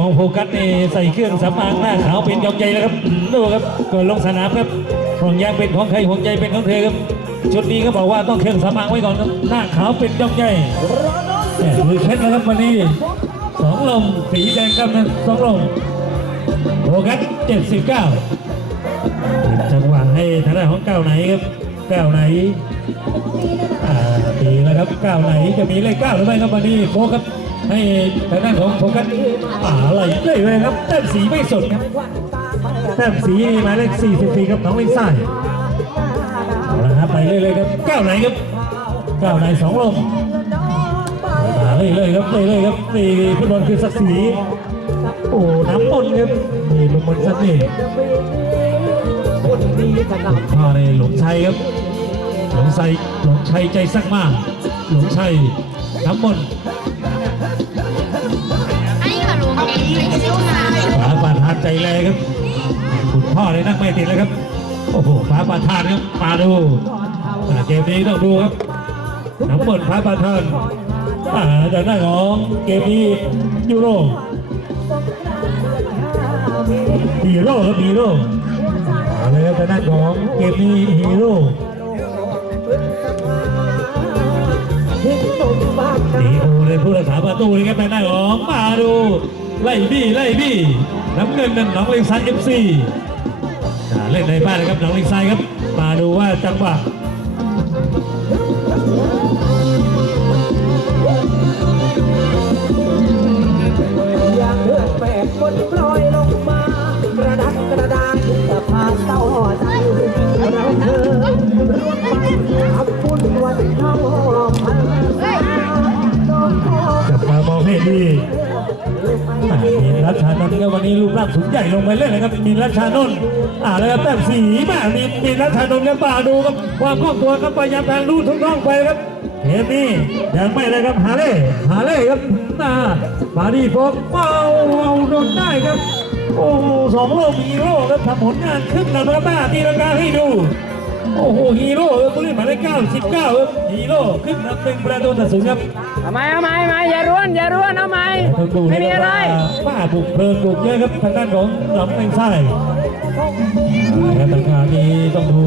ของโฟกัสนี่ใส่เครื่องสำอางหน้าขาวเป็นยองใหญ่แล้วครับดูครับก่อนลงสนามครับห่วงยางเป็นของใครห่วงใยเป็นของเธอครับชุดนี้เขาบอกว่าต้องเครื่องสำอางไว้ก่อนครับหน้าขาวเป็นยองใหญ่เนี่ยคือเคล็ดนะครับวันนี้สองลมสีแดงครับนะสองลมโฟกัสเจ็ดสิบเก้าจังหวะให้ทางด้านของเก้าไหนครับเก้าไหนอ่าดีแล้วครับเก้าไหนจะมีเลขเก้าหรือไม่ครับวันนี้โฟกัส ให้ทางด้านของโฟกัสอ่าอะไรได้เลยครับแต้มสีไม่สดครับแต้มสีหมายเลข44ครับน้องลิซ่าเอาละครับไปเรื่อยๆครับก้าวไหนครับก้าวไหนสองลมมาเรื่อยๆครับเรื่อยๆครับนี่ฟุตบอลคือศักดิ์ศรีโอ้น้ำมนต์ครับนี่เป็นมนต์สักนี่พ่อในหลงชัยครับหลงชัยหลงชัยใจสักมากหลงชัยน้ำมนต์ เด็กไม่ซื้าปานทานใจแรงครับคุณพ่อเลยนั่งไม่ติดเลยครับ โอ้โหฝาปานทานครับมาดูเกมนี้ต้องดูครับน้ำมนต์ฝาปานทานอ่าจากหน้าของเกมนี้ยูโรฮีโร่ครับฮีโร่เอาเลยครับจากหน้าของเกมนี้ฮีโร่ทิ้งตรงบ้านดีโอเลยผู้รักษาประตูเลยครับทางด้านของมาดู ไล่บี้ไล่บี้น้ำเงินนั่นหน้องเลงไซเอฟซีเล่นในบ้านนะครับหน้องเลงไซครับ มาดูว่าจังหวะอย่างเลือดแปดคนปล่อยลงมากระดักกระดานแต่พาเศร้าห่อใจเราเธอร่วมไปทำบุญวันเข้าพันโดนพ่อ จับตามองให้ดีอ่มีรัชานนท์ครับวันนี้รูปร่างสูงใหญ่ลงไปเล่นนะครับมีรัชชานนท์อ่าแล้วครับแต้มสีแม่มีมีรัชชานนท์ครับมาดูครับความคล่องตัวครับพยายามทางลู่ทุกท่องไปครับเกมนี้ยังไม่เลยครับฮาเล่ฮาเล่ครับอ่ามาดีโฟกเอาเอาโดนได้ครับโอ้สองโลกฮีโร่ครับทำผลงานขึ้นนำครับหน้าตีลังกาให้ดู โอ้โหฮีโร่ครับผู้เล่นหมายเลขเก้าสิบเก้าครับฮีโร่ขึ้นนำเป็นประตูตัดสินครับทำไมเอาไหมเอาไหมอย่าร้วนอย่าร้วนเอาไหมต้องดูไม่นะมีคอะไรรับว่าป้าบุกเพลินบุกเยอะครับทางด้านของหนองแมงไส้ครับต่างๆนี้ต้องดู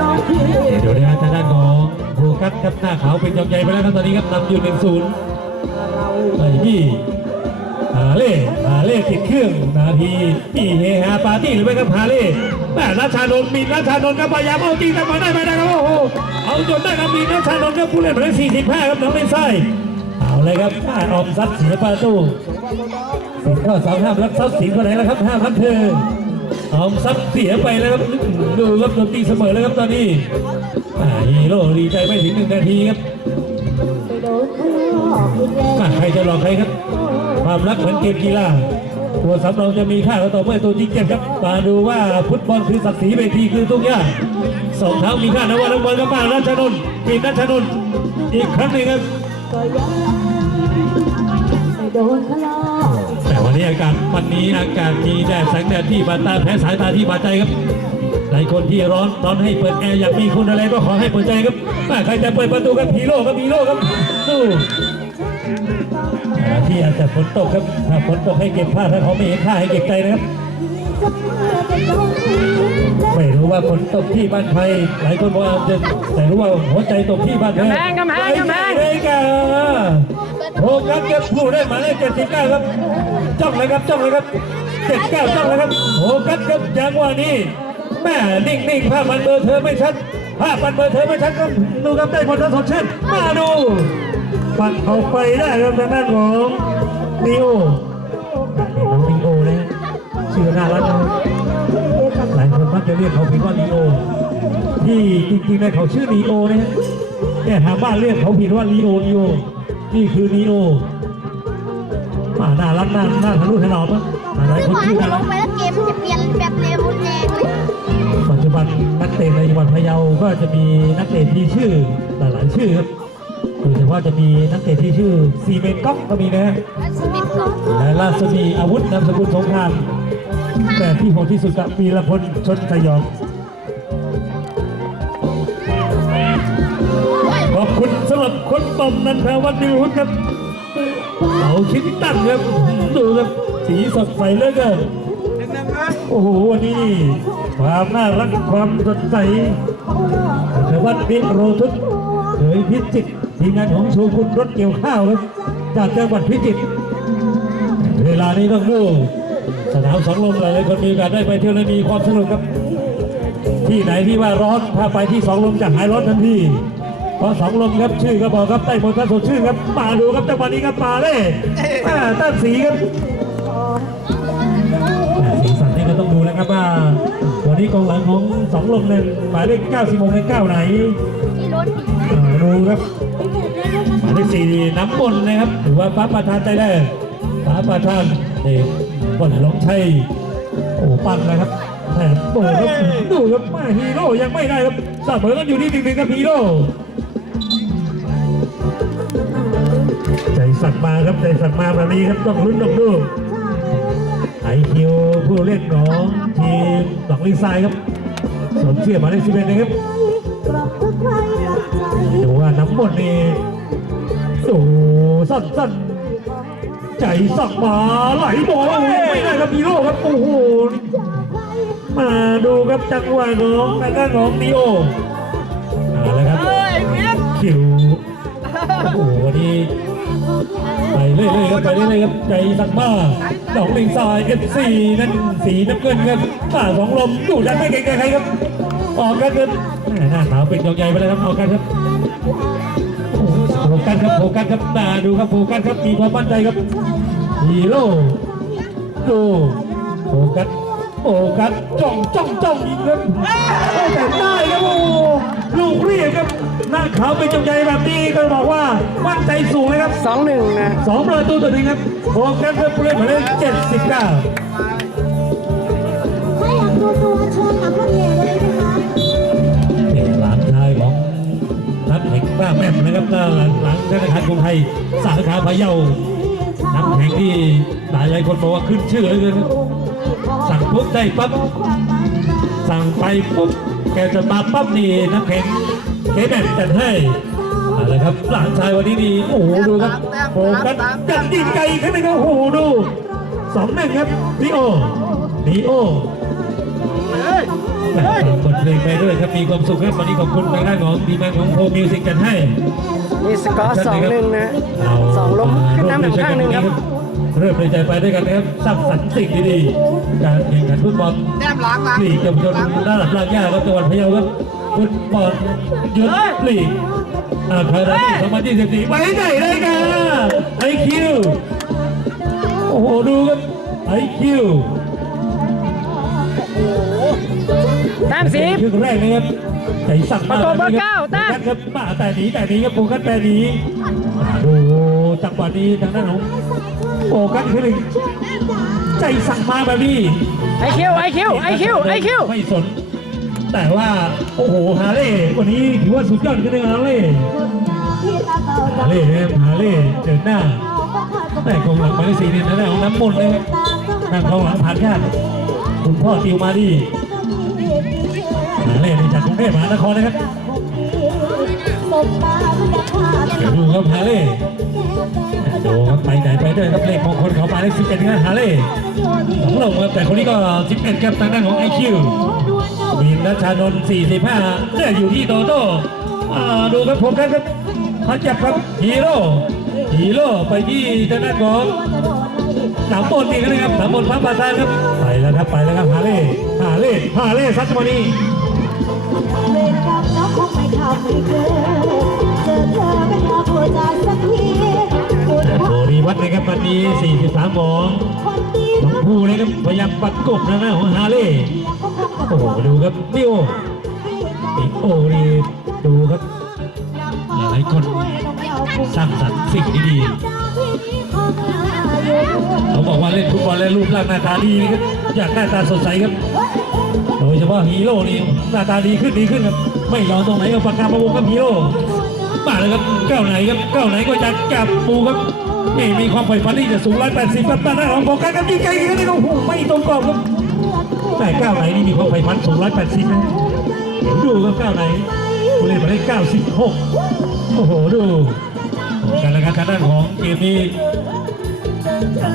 น้องพี่เดี๋ยวนะทางด้านของโฟกัสครับหน้าขาวเป็นยองใหญ่ไปแล้วครับตอนนี้ครับนำอยู่หนึ่งศูนย์ไอ้ยี่ฮา เล่ฮาเล่ติดเครื่องนาทีปีเฮฮาปาร์ตี้หรือไม่ครับฮาเล่แม่ราชานนท์มีราชานนท์ครับพยายามเอาจริงแต่มาได้ไม่ได้ครับโอ้โหเอาจนได้ครับมีราชานนท์ครับผู้เล่นหมายเลขสี่สิบห้าครับน้องเป็นไส้เอาเลยครับแม่ออมทรัพย์เสียประตูสินข้อสองห้ามรับทรัพย์สินคนไหนแล้วครับห้ามพันเธอออมทรัพย์เสียไปแล้วครับดูรับดนตรีเสมอแล้วครับตอนนี้อ่าฮีโร่ดีใจไม่ถึงหนึ่งนาทีครับอ่าใครจะหลอกใครครับ ความรักเหมือนเกมกีฬาตัวสำรองจะมีค่าก็ต่อเมื่อตัวจริงเจ็บครับมาดูว่าฟุตบอลคือศักดิ์ศรีเวทีคือทุกอย่างสองเท้ามีค่านะว่านักบอลก็มาราชนนท์ปีนราชนนท์อีกครั้งหนึ่งครับแต่วันนี้อากาศวันนี้อากาศมีแดดแสงแดดที่บาดตาแพ้สายตาที่บาดใจครับหลายคนที่ร้อนร้อนให้เปิดแอร์อยากมีคุณอะไรก็ขอให้เปิดใจครับใครจะเปิดประตูครับฮีโร่ครับฮีโร่ครับสู้ ที่อาจจะฝนตกครับถ้าฝนตกให้เก็บผ้าถ้าเขาไม่เห็นผ้าให้เก็บใจนะครับ ไม่รู้ว่าฝนตกที่บ้านใครหลายคนบอกว่าจะแต่รู้ว่าหัวใจตกที่บ้านใครกำแพงกำแพงกำแพงเลยกันโอ้ครับเก็บผู้ได้หมายเลขเจ็ดสิบเก้าครับจ้องเลยครับจ้องเลยครับเจ็ดเก้าจ้องเลยครับโอ้กัดครับจังหวะนี้แม่นิ่งนิ่งภาพมันเบอร์เธอไม่ชัดภาพมันเบอร์เธอไม่ชัดครับดูครับได้ผลทั้งสองเช่นมาดู ปัดเข้าไปได้ครับทางด้านของนิโอนี่น้องนิโอนะชื่อน่ารักนะหลายคนมักจะเรียกเขาผิดว่านิโอที่จริงๆแล้วเขาชื่อนีโอนะฮะแต่ทางบ้านเรียกเขาผิดว่าลีโอนีโอนี่คือนีโอมาน่ารักน่าน่าทะลุทะลอมั้งหลายคนว่าชื่อจะน่าลรักงไปแล้วเกมจะเปลี่ยนแบบเร็วแรงเลยปัจจุบันนักเตะในจังหวัดพะเยาก็จะมีนักเตะที่ชื่อหลายๆชื่อครับ โดยเฉพาะจะมีนักเตะที่ชื่อซีเมนต์ก๊อกก็มีนะฮะแล้วชีวิตก็และล่าสุดมีอาวุธนามสกุลสงครามแต่ที่โหดที่สุดกับปีละพลชนสยองโอ้ยขอบคุณสำหรับคนบอมนันทวัฒน์นิรุตครับเอาคิดตั้งครับดูครับสีสดใสเหลยกันโอ้โหวันนี้ความน่ารักความสดใสนันทวัฒน์เปียกโรทุก เผยพิจิตรทีมงานของโชกุนรถเกี่ยวข้าวครับจากจังหวัดพิจิตรเวลานี้ต้องดูสนามสองลมหลายๆคนมีโอกาสได้ไปเที่ยวและมีความสนุกครับ ที่ไหนที่ว่าร้อนถ้าไปที่สองลมจะหายร้อนทันทีเพราะสองลมครับชื่อก็บอกครับใต้หมดท่านสดชื่นครับมาดูครับจังหวะนี้ครับมาเล่อ่าต้านสีครับ กองหลังของสองลมเนี่ยหมายเลข96ใน9ไหนรถดีนะอ่าดูครับหมายเลขสี่น้ำมนต์นะครับถือว่าฟ้าประธานใจได้ฟ้าประธานเด็กบอลหลงชัยโอ้ปั้นนะครับแหมโอ้ครับดูครับแม่ฮีโร่ยังไม่ได้ครับเสมอกันอยู่ที่หนึ่งหนึ่งกับฮีโร่ใจสั่งมาครับใจสั่งมาแบบนี้ครับต้องลุ้นต้องดู ผู้เล่นของทีมดอกลิงทรายครับสวมเสื้อหมายเลขสิบเอ็ดนะครับดูว่าน้ำมนต์นี่ดูสั้นสั้นใจสักมาไหลบอลไม่ได้ครับฮีโร่ครับโอ้โหมาดูครับจังหวะของทางด้านของนีโอเอาละครับคิวโอ้โหวันนี้ ไปเรื่อยๆครับไปเรื่อยๆครับใจสักมาดอกลิงทรายเอฟซีนั่นสีน้ำเงินครับฝ่าสองลมดูดันไม่เก่งกับใครครับ ออกกันครับหน้าขาวเป็นยาวใหญ่ไปเลยครับออกกันครับโฟกัสครับโฟกัสครับตาดูครับโฟกัสครับมีความมั่นใจครับฮีโร่ดูโฟกัสโฟกัสจ้องจ้องจ้องยิงครับแต่ได้ครับโอ้ลูกเรียกครับ หน้าขาวเป็นจงใจแบบนี้ก็บอกว่ามั่นใจสูงเลยครับสองหนึ่งนะสองประตูต่อหนึ่งครับโฟกัสครับผู้เล่นหมายเลขเจ็ดสิบเก้าถ้าอยากดูตัวเชิญกับพ่อเอกเลยนะคะนี่หลานชายของนักแข่งบ้าแม่มนะครับหน้าหลังธนาคารกรุงไทยสาขาพะเยาน้ำแข็งที่หลายหลายคนบอกว่าขึ้นชื่อเหลยครับสั่งปุ๊บได้ปั๊บสั่งไปปุ๊บแกจะมาปั๊บนี่น้ำแข็ง เคแบนจัดให้เอาละครับหลานชายวันนี้นี่โอ้โหดูครับโฟกัสจัดยิงไกลขึ้นเลยครับโอ้โหดูสองหนึ่งครับลีโอลีโอแหม่เปิดเพลงไปด้วยครับมีความสุขครับวันนี้ขอบคุณทางด้านของทีมงานของโฮมิวสิกจัดให้มีสกอร์สองหนึ่งนะเราสองลมขึ้นน้ำหนึ่งข้างหนึ่งครับเริ่มในใจไปด้วยกันนะครับสร้างสรรค์สิ่งดีๆการแข่งขันฟุตบอลแต้มล้างล้างลีกเยาวชนระดับรากหญ้าครับจังหวัดพะเยาครับ ฟุตบอลยุทธลีกอาคาราสองพันยี่สิบสี่ไปไหนเลยกันไอคิว โอ้โห ดูครับไอคิวแต้มสิบครึ่งแรกนะครับใจสั่งมากประตูเบอร์เก้าแต้มครับมาแต่หนีแต่หนีครับโฟกัสแต่หนีโอ้โหจังหวะนี้ทางด้านของโฟกัสคือหนึ่งใจสั่งมาแบบนี้ไอคิวไอคิวไอคิวไอคิวไม่สน แต่ว่าโอ้โหฮาเล่วันนี้ถือว่าสุดยอดกันเลยฮาเล่ฮาเล่นะครับฮาเล่เดินหน้าแต่กองหลังหมายเลขสี่เนี่ยนะน้าของน้ำมนต์นะครับหน้ากองหลังผ่านยากคุณพ่อติวมาดีฮาเล่นี่จากกรุงเทพมหานครนะครับเดี๋ยวดูครับฮาเล่ดูครับไปไหนไปด้วยครับเลขมงคลของหมาเลขสิบเอ็ดนะฮาเล่สองลงครับแต่คนนี้ก็สิบเอ็ดครับทางด้านของไอคิว มีนัชชานนท์45เนี่ยอยู่ที่โตโต้ดูครับผมครับครับเขาจับครับฮีโร่ฮีโร่ไปที่ทางด้าของสามบนนี่นะครับสามบนพระประธานครับไปแล้วครับไปแล้วครับฮาเล่ฮาเล่ฮาเล่ซัตมานีเวรกรรมน้องคงไม่ทำไม่เกินเจอเธอไม่พอหัวใจสักที โบรีวัดนะครับวันนี้ 43หมองค์ผู้เลยครับพยายามปัดกบนะนะของฮาเล่โอ้โหดูครับนิโอนิโอนี่ดูครับหลายคนสร้างสรรค์สิ่งดีๆเขาบอกว่าเล่นฟุตบอลแล้วรูปร่างหน้าตาดีนะครับอยากหน้าตาสดใสครับ โดยเฉพาะฮีโร่นี่หน้าตาดีขึ้นดีขึ้นครับ ไม่ยอมตรงไหนก็ปากกามาวงกับฮีโร่มาเลยครับก้าวไหนครับก้าวไหนก็จะจับปูครับ นี่มีความใฝ่ฝันที่จะสูงร้อยแปดสิบครับตาหน้าของโฟกัสครับยิงไกลกันนี่ก็โอ้โหไม่ตรงกรอบครับแต่ก้าวไหนนี่มีความใฝ่ฝันสูงร้อยแปดสิบนะเดี๋ยวดูครับก้าวไหนผู้เล่นหมายเลขเก้าสิบหกโอ้โหดูการละกันทางด้านของเกมนี้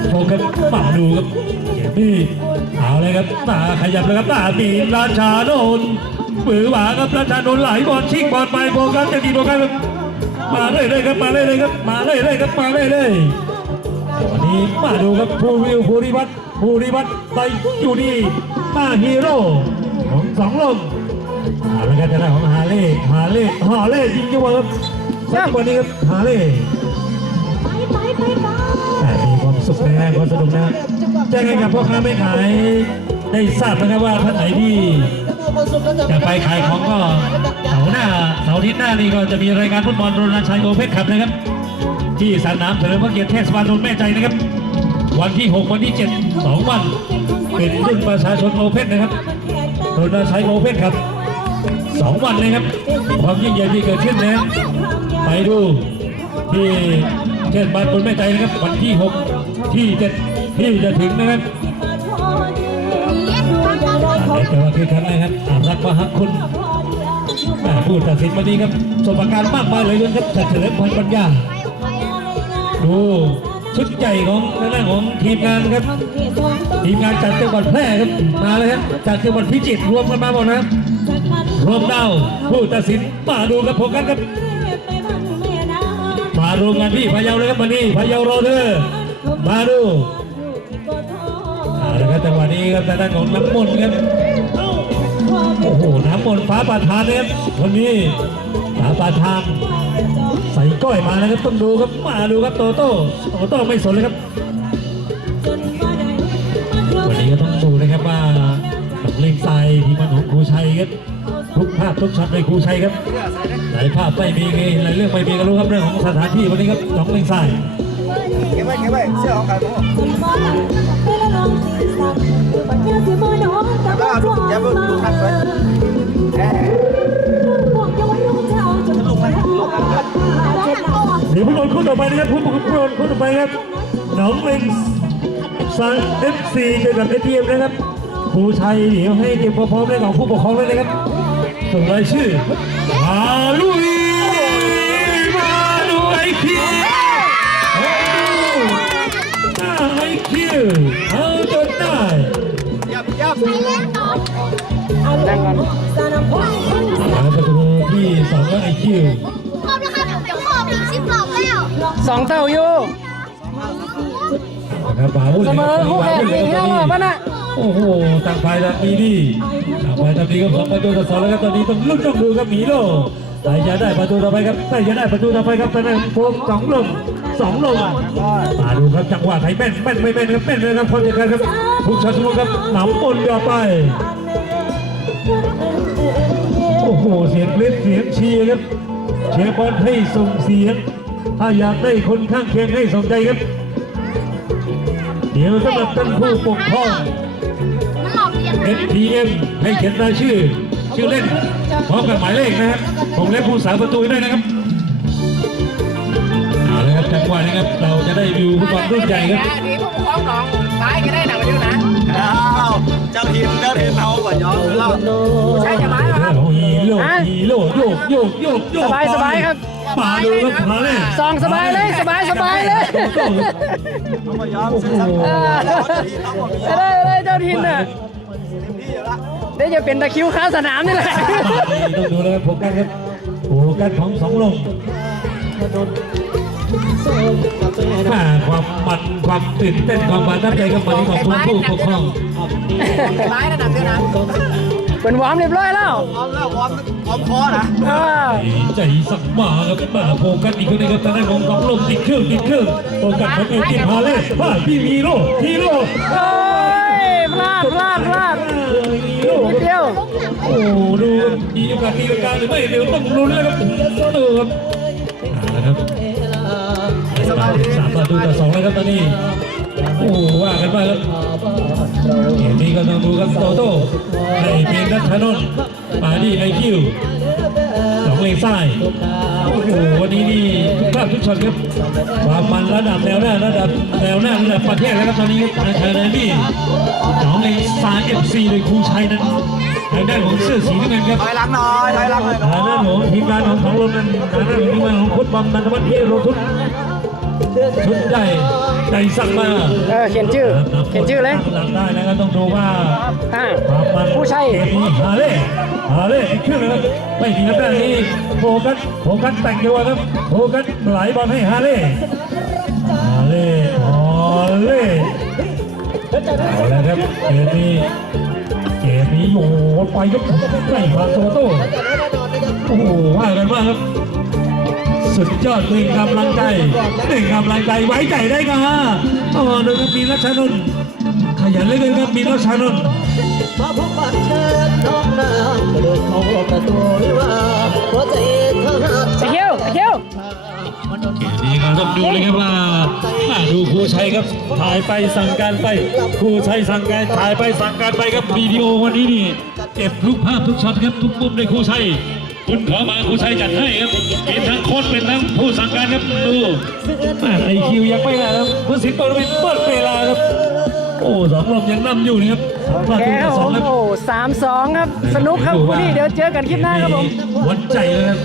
โฟกัสมาดูครับเกมนี้เอาเลยครับตาขยับเลยครับตาตีนราชาโดนปือหวาครับราชาโดนไหลบอลชิงบอลไปโฟกัสจะดีโฟกัสครับ มาเลยเลยครับมาเลยเลยครับมาเลยเลยครับมาเลยเลยวันนี้มาดูครับภูวิวภูริวัตรภูริวัตรไปอยู่นี่มาฮีโร่ของสองลมเอาละครับจะได้ของฮาเล่ฮาเล่ฮาเล่ยิงจังหวะครับสักวันนี้ครับฮาเล่ไปไปไปไปแต่มีความสุขนะฮะความสนุกนะแจ้งให้กับพ่อค้าแม่ขายได้ทราบนะครับว่าท่านไหนที่ จะไปขายของก็เสาร์หน้าเสาร์ทิตย์หน้านี่ก็จะมีรายการฟุตบอลโรนัลชัยโอเพ่นคัพนะครับ ที่สนามเฉลิมพระเกียรติเทศบาลนนท์แม่ใจนะครับ วันที่ 6 วันที่ 7 2 วัน เป็นรุ่นประชาชนโอเพ่นนะครับโรนัลชัยโอเพ่นครับ 2 วันเลยครับความยิ่งใหญ่ที่เกิดขึ้นนะไปดูที่เทศบาลนนท์แม่ใจนะครับ วันที่ 6 ที่ 7 ที่จะถึงนะครับ แต่ว่าคือครั้งแรกครับอารักมหักคุณผู้ตัดสินวันนี้ครับสมการมากมายเลยนะครับจัดเฉลิมพันธ์ปัญญาดูชุดใหญ่ของทางด้านของทีมงานครับ ทีมงานจากจังหวัดแพร่ครับมาเลยครับจากจังหวัดพิจิตรรวมกันมาหมดนะรวมดาวผู้ตัดสินมาดูกับผมกันครับมารวมงานที่พะเยาเลยครับวันนี้พะเยาโรเดอร์มาดูเอาละครับจังหวะนี้ครับทางด้านของน้ำมนต์ครับ โอ้โหน้ำมนต์ฟ้าประทานนะครับวันนี้ฟ้าประทานใส่ก้อยมาแล้วครับต้องดูครับมาดูครับโตโต้โตโต้ไม่สนเลยครับวันนี้ก็ต้องดูนะครับว่ากับเล่งทรายที่มงานของครูชัยครับทุกภาพทุกช็อตในครูชัยครับหลายภาพไม่มีหลายเรื่องไม่มีก็รู้ครับเรื่องของสถานที่วันนี้ครับน้องเล่งทรายเก็บไว้เก็บไว้เสื้อของใครผมก็เอาลูก อย่าเพิ่งลูกคันไปแหมเดี๋ยวผู้โดนคู่ต่อไปนะครับผู้ผู้โดนคู่ต่อไปครับน้องเล่งทรายเอฟซีเจอกับเอทีเอ็มนะครับครูชัยเดี๋ยวให้เก็บความพร้อมได้ของผู้ปกครองเลยนะครับส่งรายชื่อมาลุยมาดูไอคิวหน้าไอคิวเอา นั่งก่อนแล้วประตูที่สองก็ไอคิวรอบนะคะเดี๋ยวขอบอีกสิบรอบแล้วสองเท่าอยู่นะครับบ่าวเสมอคู่แข่งอีกแล้วอะมันอะโอ้โหต่างฝ่ายต่างมีดีต่างฝ่ายต่างมีก็สองประตูต่อสองแล้วครับตอนนี้ต้องลุ้นต้องดูครับหมีโลใครจะได้ประตูต่อไปครับใครจะได้ประตูต่อไปครับตอนนั้นโฟมสองลม สองลมมาดูครับจังหวะไทยแม่นแม่นไม่แม่นครับแม่นเลยครับคนเดียวกันครับทุกช็อตทุกครับหนำปนเดียวไปโอ้โหเสียงเล็ดเสียงเชียร์ครับเชียร์บอลให้ส่งเสียง ถ้าอยากได้คนข้างเคียงให้สนใจครับ เดี๋ยวสำหรับท่านผู้ปกครอง NPM ให้เขียนรายชื่อ ชื่อเล่นพร้อมกับหมายเลขนะครับผมและผู้สาประตูด้วยนะครับ ละครับจังหวะนี้ครับ เราจะได้วิวฟุตบอลรุ่นใหญ่ครับอ้าวเจ้าทีมเจ้าทีมเอากว่าย้อนเล่าใช่จะมาแล้วครับโอ้โหฮีโร่ฮะฮีโร่โยกโยกโยกโยกสบายสบายครับมาดูครับมาเลยสองสบายเลยสบายสบายเลยเอากว่าย้อนซื้อสักเออเจ้าทีมเอากว่ามีจะได้ได้เจ้าทินน่ะเต็มที่อยู่ละเดี๋ยวจะเป็นตะคริวค้าสนามนี่แหละต้องดูแล้วครับโฟกัสครับโฟกัสของสองลง มาความมันความตื่นเต้นความประทับใจกับมันของทุกผู้ปกครองเป็นวอร์มเรียบร้อยแล้วพร้อมแล้วพร้อมพร้อมคอนะอ่าใจสักมาครับมาโฟกัสอีกคนหนึงครับทางด้านของสองลงติดเครื่องติดเครื่องโฟกัสของเอจิพาเล่ว่าพี่ฮีโร่ฮีโร่โอ้ยพลาดพลาดพลาดฮีโร่นิดเดียวโอ้ดูครับมีโอกาสตีลังกาหรือไม่เดี๋ยวต้องลุ้นแล้วครับดูครับเอาละครับ สามประตูต่อสองแล้วครับตอนนี้โอ้โหว่ากันว่าครับเกมนี้ก็ต้องดูครับโตโต้ไอ้เพลงนัทนนท์มาดีไอคิวสองเลงซ้ายโอ้โหวันนี้นี่ทุกภาพทุกช็อตครับความมันระดับแนวหน้าระดับแนวหน้าระดับประเทศแล้วครับตอนนี้ครับทางไทยแลนด์นี่สองเลงซ้ายเอฟซีโดยครูชัยนั้นทางด้านของเสื้อสีน้ำเงินครับถอยหลังหน่อยถอยหลังหน่อยทางด้านของทีมงานของของลมนั้นทางด้านของทีมงานของโคุดบอมนันทวัฒน์เฮโรทุน ชุดใหญ่ใจสั่งมาเออเขียนชื่อ เขียนชื่อเลยหลังได้แล้วก็ต้องดูว่าอ่าความมันผู้ใช่มีฮาเล่ฮาเล่อีกครึ่งนะครับไม่มีน้ำหน้านี้โฟกัสโฟกัสแต่งตัวครับโฟกัสไหลบอลให้ฮาเล่ฮาเล่ฮาเล่เอาละครับเกมนี้เกมนี้โยนไปครับไม่ผ่านตัวโต้โอ้โหว่ากันว่าครับ สุดยอดหนึ่งกำลังใจหนึ่งกำลังใจไว้ใจได้กันฮะอ๋อหนึ่งมีรัชนนท์ขยันเหลยกันครับมีรัชนนท์มาพบบัตรเชิญน้องนาเดินเข้าประตูวิวาหัวใจเธอหักไอ้เขียวไอ้เขียวนี่ก็ต้องดูเลยครับว่าอ่าดูครูชัยครับถ่ายไปสั่งการไปครูชัยสั่งการถ่ายไปสั่งการไปครับวิดีโอวันนี้นี่เก็บทุกภาพทุกช็อตครับทุกมุมในครูชัย คุณขอมาครูชัยจัดให้ครับเป็นทั้งโค้ชเป็นทั้งผู้สั่งการครับดูไอคิวยังไม่ได้ครับผู้สิงห์ปรวินเปิดเวลาครับโอ้สองลมยังนำอยู่นี่ครับโอเคครับผมโอ้สามสองครับ สนุกครับคู่นี้เดี๋ยวเจอกันคลิปหน้าครับผมวัดใจเลยครับ